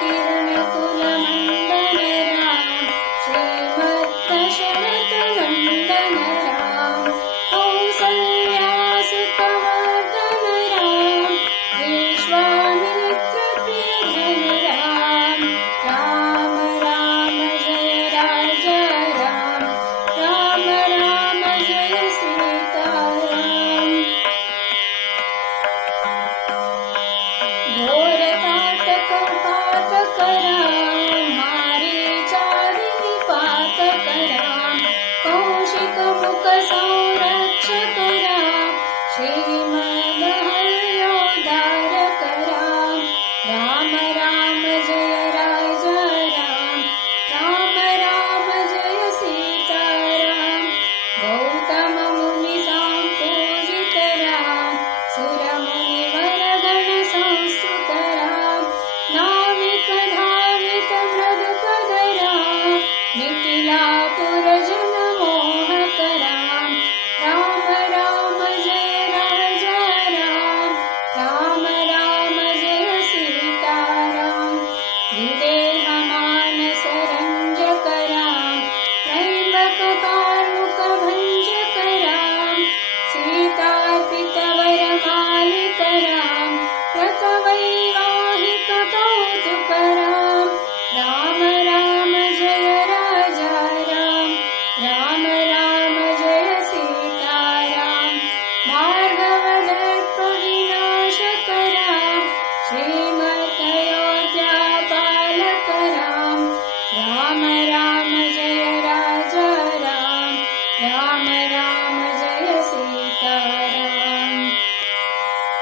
किरणकुलमण्डन राम श्रीमद्दशरथनन्दन राम कौसल्यासुतवर्धन राम विश्वामित्रप्रियधन राम राम राम जय राजा राम राम राम जय सीताराम घोर ताटक पातक राम मारीचादिनि पातक राम कौशिक मुख संरक्षक राम श्रीमद हर्योद्धारक राम राम राम जय राजा राम राम राम जय सीताराम गौतम मुनि संपूजित राम सुर मुनि वरगण संस्तुत राम नाविक धावित मृदुपद राम निखिलातुर जन मोहक राम राम राम जय राजा राम राम राम जय सीताराम